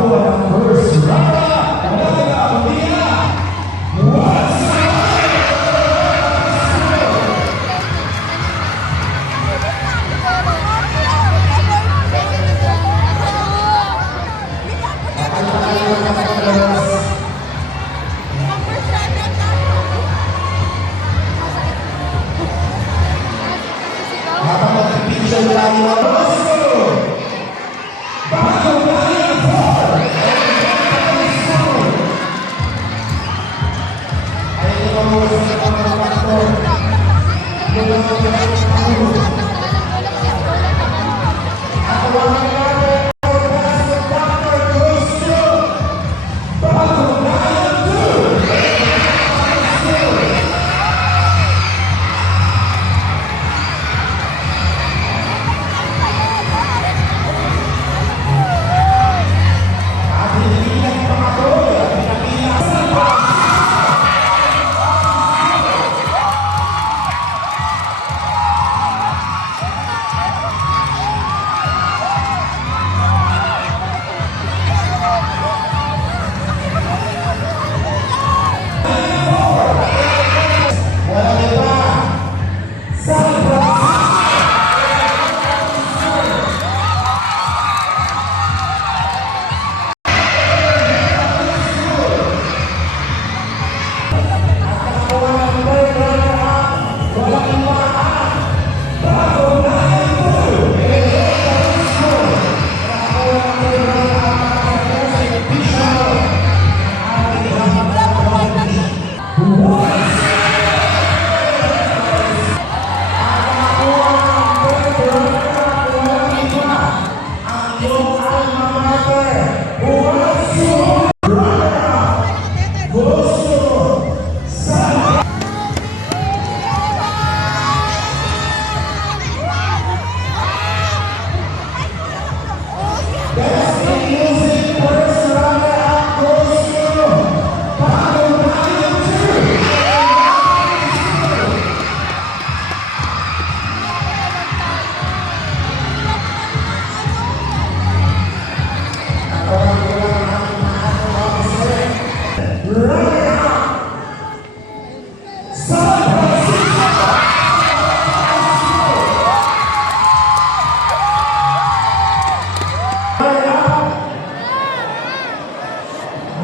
nakakuha ng first round. Habang mag-picture lang yung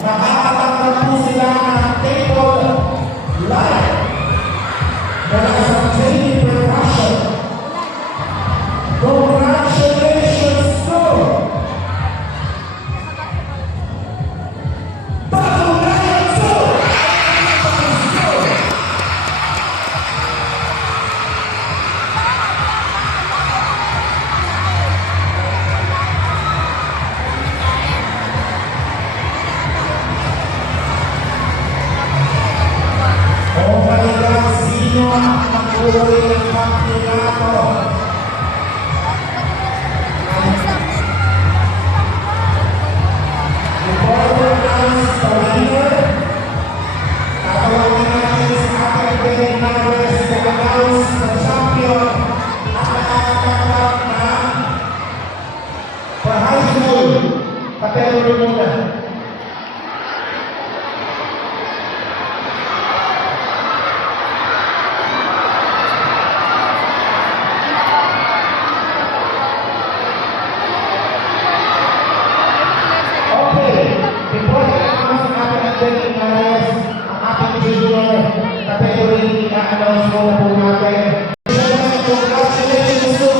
nakakatanggap po sila ng table live dahil sa training percussion. Congratulations to Battle Lion 2! Sino ang magkuloy ng pagkinato? Reporter announce the winner. Tatawagin natin sa ating Benny Nares to announce the champion at nakakatanggap na for high school. Kapero muna. Benny Nares, ang ating junior category, ina-announce mo po natin. Congratulations to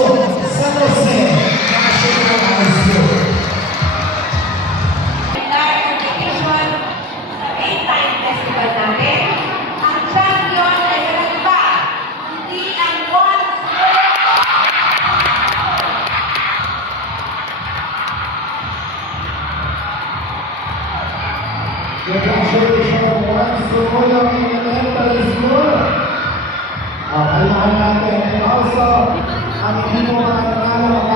San Jose National High School. Competition sa 8-time festival natin, ang champion ay walang iba, hindi ang one. Congratulations once to Royal Elementary School. Kailangan natin. And also, ang hindi mo mga nanalo